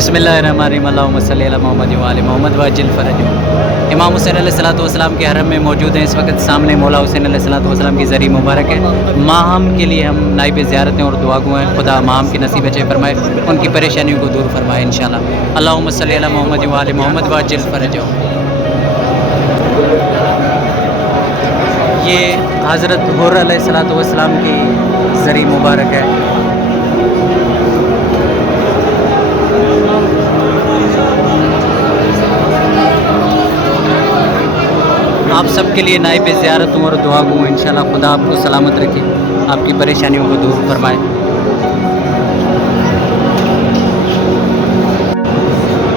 बिस्मिल्लाहिर्रहमानिर्रहीम अल्लाहुम्मा सल्ली अला मोहम्मद व आले मोहम्मद वअज्जिल फ़रजहू। इमाम हुसैन अलैहिस्सलातु वस्सलाम के हरम में मौजूद हैं। इस वक्त सामने मौला हुसैन अलैहिस्सलातु वस्सलाम की ज़री मुबारक है। माहम के लिए हम नाइब ज़ियारत हैं और दुआ गो हैं। खुदा माहम की नसीब अता फ़रमाए, उनकी परेशानियों को दूर फरमाए इंशाअल्लाह। अल्लाहुम्मा सल्ली अला मोहम्मद व आले मोहम्मद वअज्जिल फ़रजहू। ये हज़रत हुर्र अलैहिस्सलातु वस्सलाम की ज़री मुबारक है। आप सबके लिए नाइब ज़ियारत हूँ और दुआ गो हूँ इंशाअल्लाह। खुदा आपको सलामत रखे, आपकी परेशानियों को दूर फरमाए।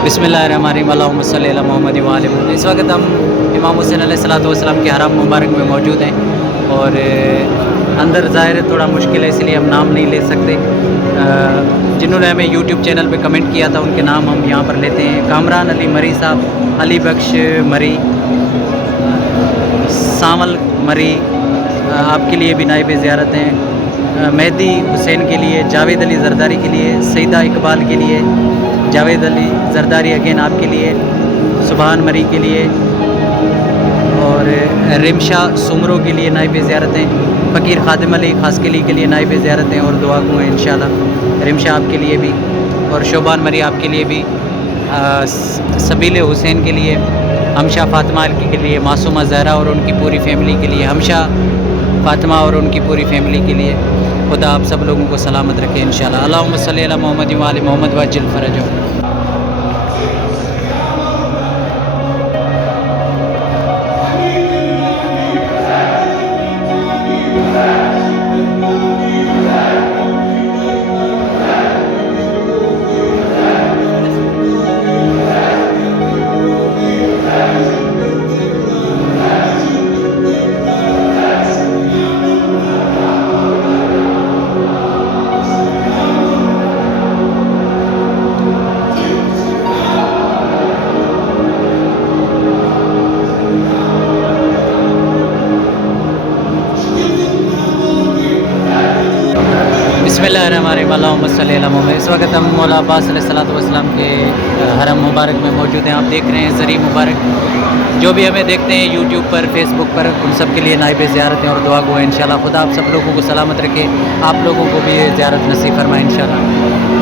बिस्मिल्लाहिर्रहमानिर्रहीम अल्लाहुम्मा सल्ली अला मोहम्मद व आले मोहम्मद। इस वक्त हम इमाम हुसैन अलैहिस्सलातु वस्सलाम के हरम मुबारक में मौजूद हैं और अंदर ज़ाहिर है थोड़ा मुश्किल है, इसलिए हम नाम नहीं ले सकते। जिन्होंने हमें यूट्यूब चैनल पे कमेंट किया था उनके नाम हम यहाँ पर लेते हैं। कामरान अली मरी साहब, अली बख्श मरी, सामल मरी, आपके लिए भी नाइब ज़ियारत हैं। मेहदी हुसैन के लिए, जावेद अली ज़रदारी के लिए, सईदा इकबाल के लिए, जावेद अली ज़रदारी अगेन आपके लिए, सुबहान मरी के लिए और रिमशा सुमरो के लिए नाइब ज़ियारत हैं। फ़कीर ख़ादिम अली खासकली के लिए नाइब ज़ियारत हैं और दुआ गो हैं इंशाअल्लाह। रिमशा आपके लिए भी और शोबान मरी आपके लिए भी, सबील हुसैन के लिए, हमशा फ़ातिमा के लिए, मासूमा ज़हरा और उनकी पूरी फ़ैमिली के लिए, हमशा फ़ातिमा और उनकी पूरी फ़ैमिली के लिए। खुदा आप सब लोगों को सलामत रखे इंशाअल्लाह। अल्लाहुम्मा सल्ली अला मोहम्मद व आले मोहम्मद वअज्जिल फ़रजहू। बिस्मिल्लाहिर्रहमानिर्रहीम अल्लाहुम्मा सल्ली अला मोहम्मद। इस वक्त हम मौला अब्बास अलैहिस्सलातु वस्सलाम के हरम मुबारक में मौजूद हैं। आप देख रहे हैं ज़री मुबारक। जो भी हमें देखते हैं यूट्यूब पर, फेसबुक पर, उन सब के लिए नाइब ज़ियारत हैं और दुआ गो हैं इंशाअल्लाह। खुदा आप सब लोगों को सलामत रखे, आप लोगों को भी ज़ियारत नसीब फरमाए इंशाअल्लाह।